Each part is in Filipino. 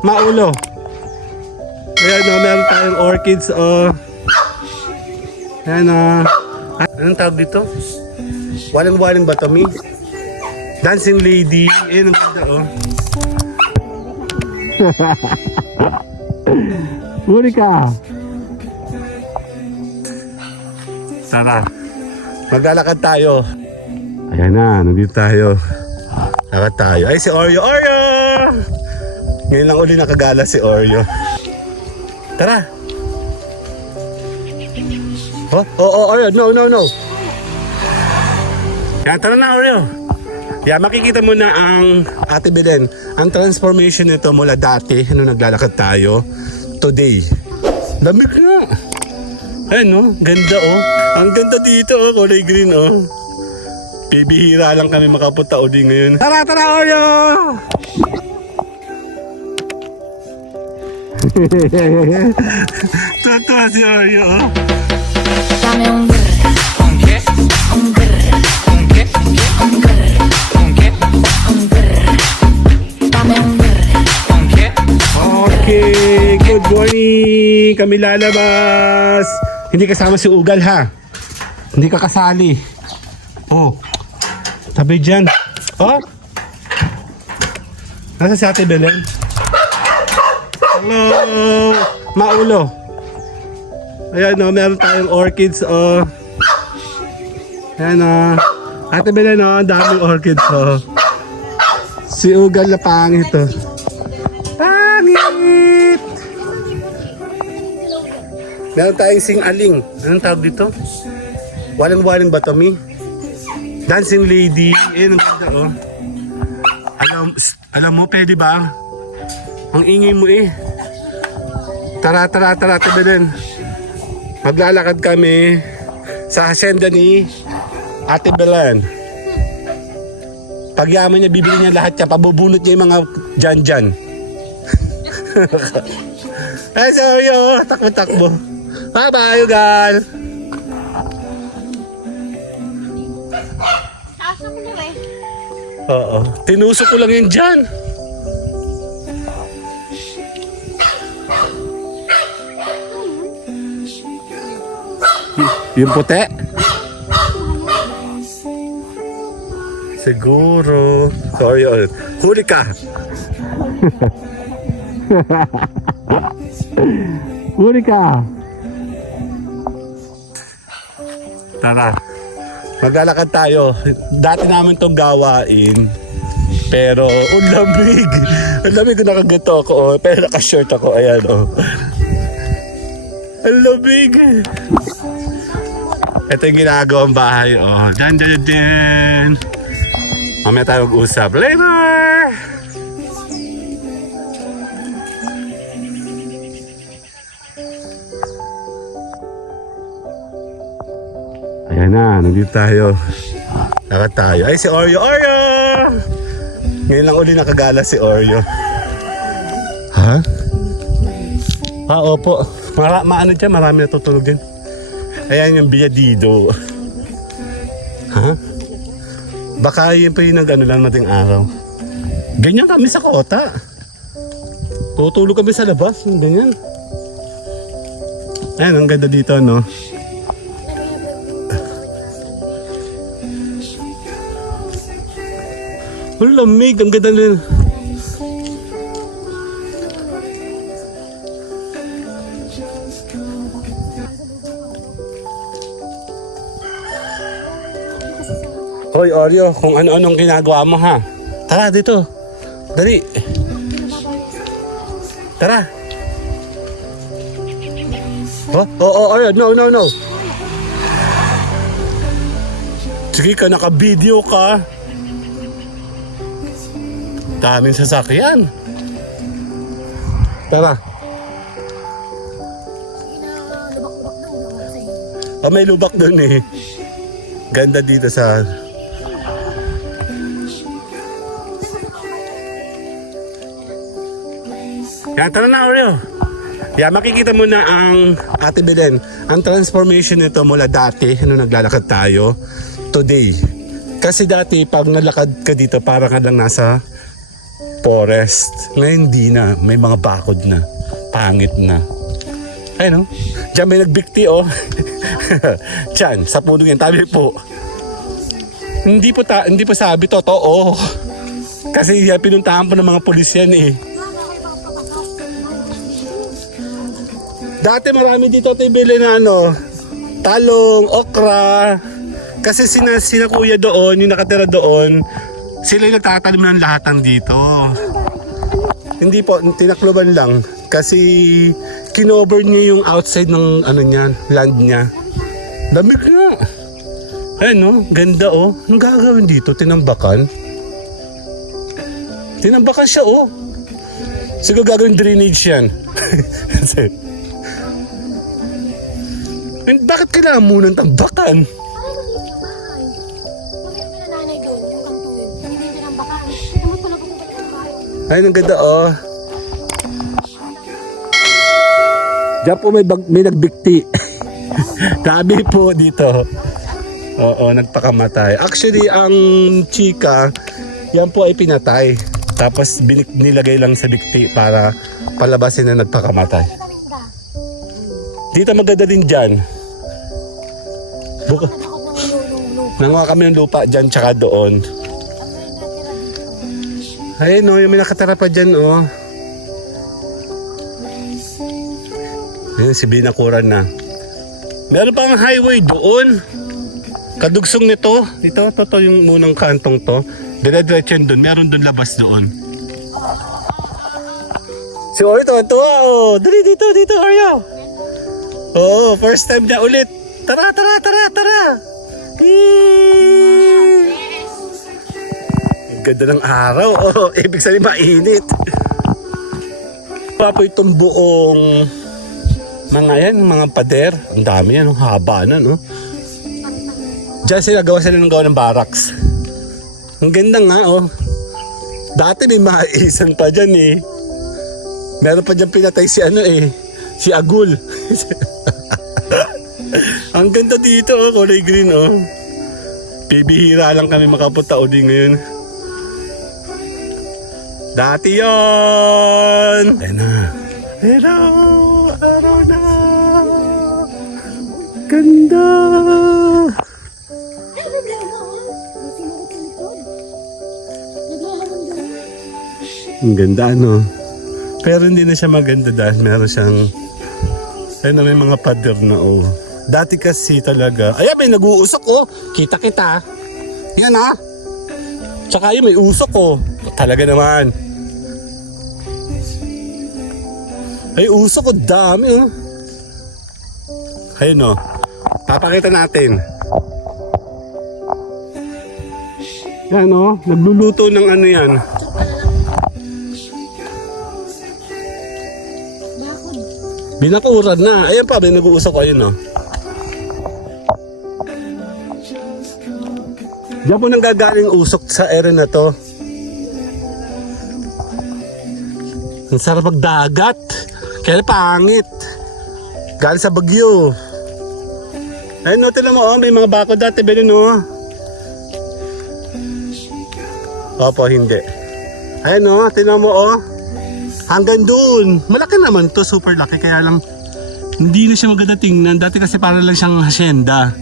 Maulo. Ayan o, meron tayong orchids o. Ayan o. Anong tawag dito? Walang-waling ba ito, Mi? Dancing lady. Ayan ang ganda o. Huli ka. Tara. Maglalakad tayo. Ayan na, nandito tayo. Lakad tayo. Ay, si Oreo! Oreo! Ngayon lang uli nakagala si Oreo. Tara! Oreo! No! Yan, tara na, Oreo! Yan, makikita mo na ang Ate Belen. Ang transformation nito mula dati, nung naglalakad tayo, today. Lamig na! Ayan, no? Ganda, oh. Ang ganda dito, oh. Kulay green, oh. Bibihira lang kami makapunta uli ngayon. Tara, Oreo! Tuwa si Oreo. Dame un grr. ¿Con qué? Un grr. ¿Con qué? Un grr. ¿Con qué? Un grr. Dame un grr. ¿Con qué? Okay, good morning. Kami lalabas. Hindi kasama si Ugal, ha? Hindi ka kasali. Oh. Tabi dyan. Oh. Nasa si Ate Belen? Hello. Maulo. Ayan o, meron tayong orchids o. Ayan o. Ate Belen o, ang daming orchids o. Si Ugal na pangit o. Pangit! Meron tayong sing-aling. Anong tawag dito? Walang-waling ba ito, Mi? Dancing lady. Ayan ang ganda o. Alam mo, pwede ba? Ang ingay mo eh. Tara, Ate Belen. Maglalakad kami sa hacienda ni Ate Belen. Pagyaman niya, bibili niya lahat yan. Pabubunot niya yung mga dyan. Ay, sorry oh. Takbo. Bye-bye, Ugal. Taas ako na eh. Oo. Tinusok ko lang yan dyan. Yung puti? Siguro. Sorry, huli ka. Huli ka. Tara. Maglalakad tayo. Dati namin itong gawain. Pero, ang lamig. Ang lamig ko nakagato ako. Oh. Pero naka-short ako. Ayan, oh. Ang lamig. Ito yung ginagawang bahay, oh. Dyan. Mamaya tayo mag-usap. Later! Ayan na, nandito tayo. Lakad tayo. Ay, si Oreo! Oreo! Ngayon lang uli nakagala si Oreo. Ha? Opo. Maano dyan, marami natutulog din. Ayan yung biyadido. Ha? Baka yun pa yung nag-ano lang nating araw. Ganyan kami sa kota. Tutulog kami sa labas. Ganyan. Ayan, ang ganda dito, no? Ang lamig. Ang ganda nila. Hoy Oreo, kung ano-anong ginagawa mo ha. Tara dito. Dali. Tara. Oreo, no. Sige ka, naka-video ka. Daming sasakyan. Tara. May lubak doon eh. Ganda dito sa... Yan, tara na Oreo. Yan, makikita mo na ang Ate Belen. Ang transformation nito mula dati, nung naglalakad tayo, today. Kasi dati, pag nalakad ka dito, parang ka lang nasa forest. Ngayon hindi na, may mga bakod na. Pangit na. Ayun, no? Diyan may nagbikti, oh. Diyan, sa puno yan, tabi po. Hindi po sabi totoo. Kasi pinuntahan po ng mga pulis yan eh. Dati marami dito tayo bili na ano, talong, okra. Kasi sina kuya doon, yung nakatira doon, sila yung nagtatanim ng lahatang dito. Hindi po, tinakloban lang. Kasi kinover niya yung outside ng ano niya, land niya. Dami nga. Ayun no, ganda oh. Anong gagawin dito? Tinambakan? Tinambakan siya oh. Siguro gagawin drainage yan. And bakit kailangan munang tambakan? Ayun ang ganda oh. Diyan po may nagbikti. Tabi po dito. Oo, nagpakamatay. Actually, ang chika, yan po ay pinatay. Tapos nilagay lang sa bikti para palabasin na nagpakamatay. Dito maganda din dyan. Nanguha kami ng lupa dyan tsaka doon. Ayun o, yung may nakatara pa dyan o. Ayun, si binakuran na. Meron pang highway doon. Kadugsong nito. Ito yung munang kantong to. Dire-diretso yun doon. Meron doon labas doon. Si Oreo tuwa oh. Dali dito, Oreo. Oo, first time niya ulit. Tara. Ang ganda ng araw. Oh, ibig sabihin mainit. Papo itong buong mga pader. Ang dami yan, haba na, no? Diyan gawa sila ng barracks. Ang ganda nga, oh. Dati may maisan pa dyan, eh. Meron pa dyan pinatay si Agul. Ang ganda dito, oh, kulay green, oh. Bibihira lang kami makapunta uli ngayon. Dati yun! Ayan na. Hello! Araw na! Ganda! Ang ganda, no? Pero hindi na siya maganda dahil meron siyang ayun na may mga pader na, oh. Dati kasi talaga, ayan may nag-uusok, oh. Kita. Yan, ah. Tsaka yun may usok, oh. Talaga naman. Ay, usok, oh. Dami, oh. Ayun, oh. Papakita natin. Yan, oh. Nagluluto ng ano yan. Binakuran na. Ayan pa, may nag-uusok ko. Ayun, oh. Diyan po nang gagaling usok sa area na to. Ang sarap magdagat. Kaya pangit. Galing sa Bagyo. Ayun, no, tila mo, oh, may mga bako dati ba yun, oh. Opo, hindi. Ayun, no, tila mo, oh. Hanggang doon. Malaki naman to, super laki. Kaya lang, hindi na siya maganda tingnan. Dati kasi para lang siyang hasyenda.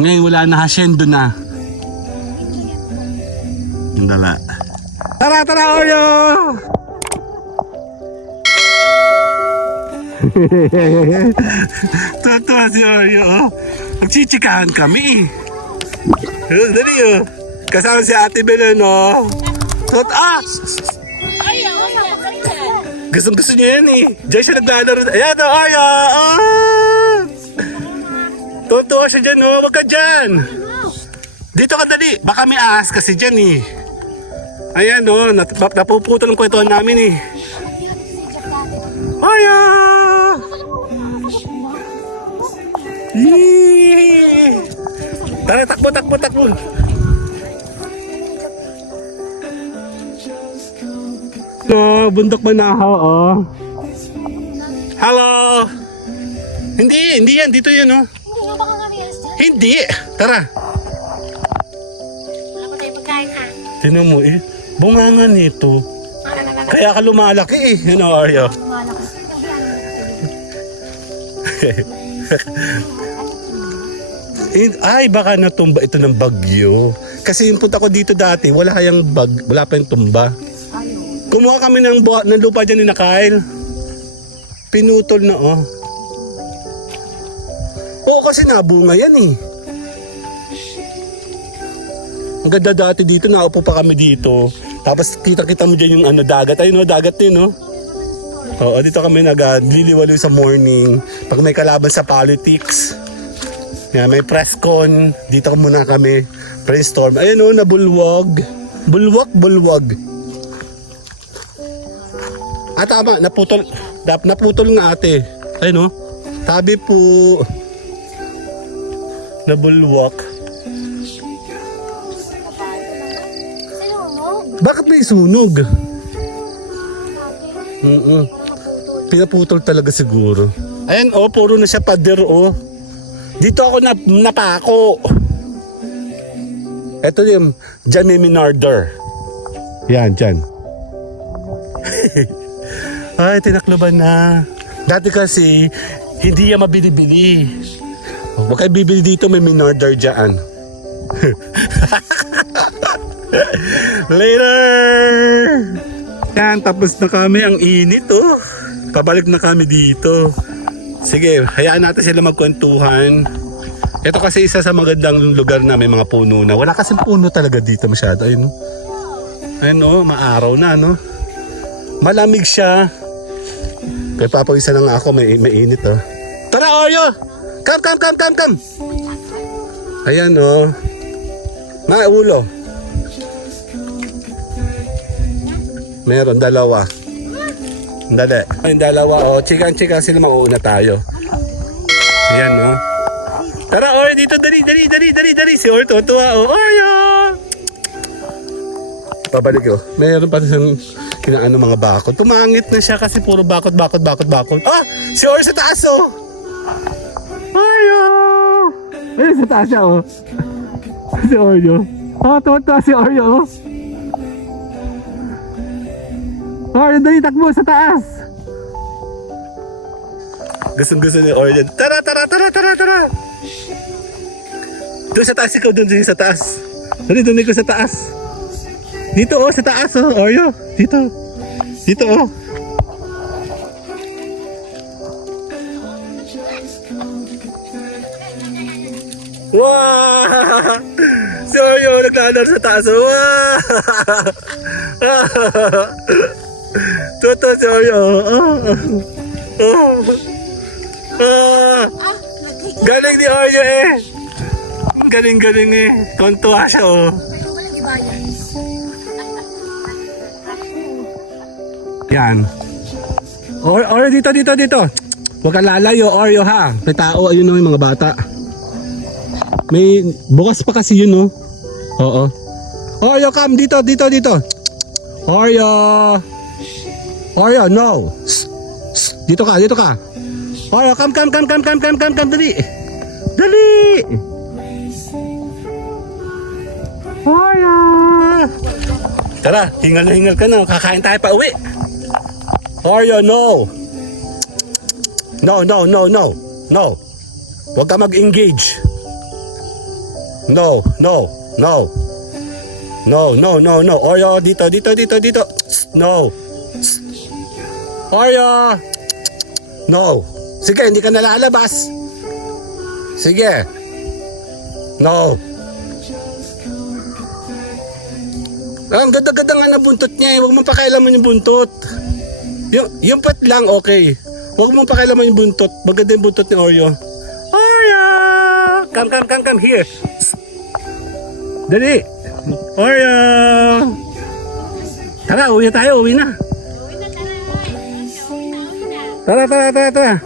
Ngayon, wala na, hasyendo na. Dala. Tara, Oreo! Tuwa si Oreo. Magchichikahan kami. Dali, oh. Kasama si Ate Belen, oh. Gustong-gusto niya yan, eh. Diyan siya naglalaro. Ayan, Oreo! Tuwa siya dyan, oh. Huwag ka dyan. Dito ka dali. Baka may ahas kasi dyan, eh. Ayan, oh, napuputol ang kwentuhan namin, eh. Oreo! Yee! Tara, takbo. No, bundok Manahaw, oh. Hello! Hindi yan. Dito yan, oh. Hindi nga baka nga niyas dyan. Hindi! Tara! Wala pa tayo pagkain ha. Tinan mo, eh. Bungangan nito. Kaya ka lumalaki eh. Ano, Oreo? Ay, baka natumba ito ng bagyo. Kasi yung punta ko dito dati, wala pa yung tumba. Kumuha kami ng lupa dyan ni na Kyle. Pinutol na oh. Oo, kasi nabunga yan eh. Ang ganda dati dito, naupo pa kami dito. Tapos kita mo dyan yung dagat. Ayun dagat din no. Oo, dito kami nagliliwaliw sa morning. Pag may kalaban sa politics. Yan, may press con. Dito muna kami. Brainstorm. Ayun o, nabulwag. Bulwag. Ah, tama. Naputol nga ate. Ayun o. Tabi po. Nabulwak. Bakit may sunog? Pinaputol talaga siguro. Ayan o, puro na siya pader o. Dito ako napako. Ito yung dyan may minarder. Yan, dyan. Ay, tinakloban na. Dati kasi, hindi yan mabili-bili. Huwag kayo bibili dito, may minarder dyan. Later! Yan, tapos na kami. Ang init oh. Pabalik na kami dito. Sige, hayaan natin sila magkwentuhan. Ito kasi isa sa magandang lugar na may mga puno na. Wala kasing puno talaga dito masyado. Ayun, no? Ayun, no? Maaraw na, no? Malamig siya. Kaya papawisa na nga ako, may init, oh. Tara, Oreo! Come! Ayan, oh. Maulo. Meron, dalawa. Dali. Ayun, dalawa, oh. Chika sila mauuna tayo. Ayan, oh. Tara, Oreo, dito, dali. Si Oreo, tuwa, oh. Oreo! Pabalik, oh. Mayroon pa siyang kinaano mga bakod. Pumangit na siya kasi puro bakod. Ah! Si Oreo sa taas, oh! Oreo! Ayun, sa taas siya, oh. Si Oreo. Oh, tuwa si Oreo, oh. Oreo, dali, takbo sa taas. Gusto ni Oreo. Tara. Doon sa taas ikaw, doon sa taas. Doon ikaw sa taas. Dito oh, sa taas oh, Oreo. Dito oh. Wow! Si Oreo naglalaro sa taas. Wow! Toto si Oreo. Galing ni Oreo eh. Galing eh. Kontuwa siya oh. Yan. Oreo dito. Huwag ka lalayo, Oreo ha. May tao, ayun yung mga bata. May bukas pa kasi yun, no? Oo. Oreo, come dito. Oreo, no. Dito ka. Oreo, come. Dali. Oreo. Tara, hingal ka na. Kakain tayo pa uwi. Oreo, no. No. Huwag ka mag-engage. No. Oreo, dito. No. Oreo. No. Sige, hindi ka nalalabas. Sige. No. Ang ganda-ganda nga na buntot niya eh. Huwag mong pakialaman yung buntot. Yung pat lang okay. Huwag mong pakialaman yung buntot. Maganda yung buntot ni Oreo. Oreo! Come here. Dali. Oreo! Tara, uwi na. Tara.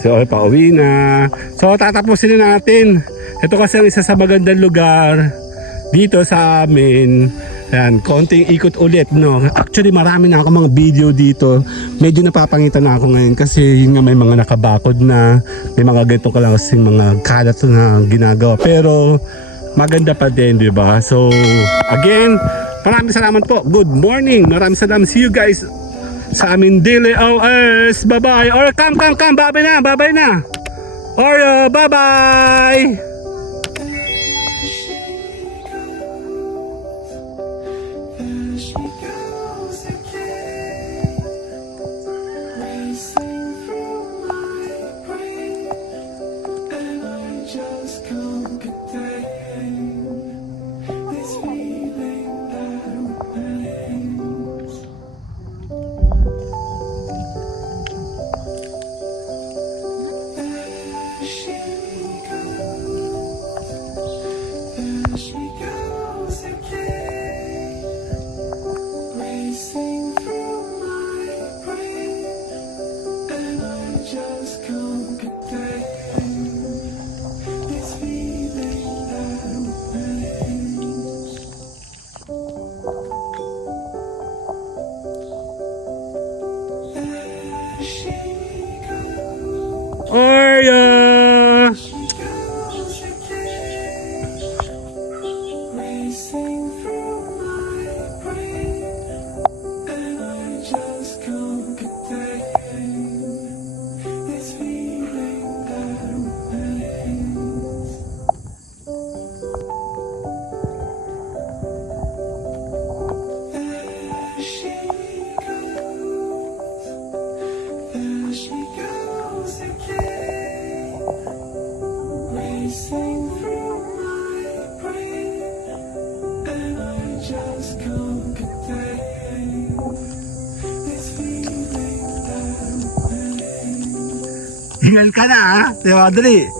So, pauwi na. So, tatapusin na natin. Ito kasi ang isa sa magandang lugar dito sa amin. Ayan, konting ikot ulit, no? Actually, marami na ako mga video dito. Medyo napapangitan na ako ngayon kasi yun nga may mga nakabakod na, may mga ganito kasing mga kalat na ginagawa. Pero, maganda pa din, di ba? So, again, maraming salamat po. Good morning. Maraming salamat. See you guys sa amin daily OS. Bye-bye. Or come. Bye-bye na. Or, bye-bye. Oreo! Hingal ka na ha, Tewa Dali.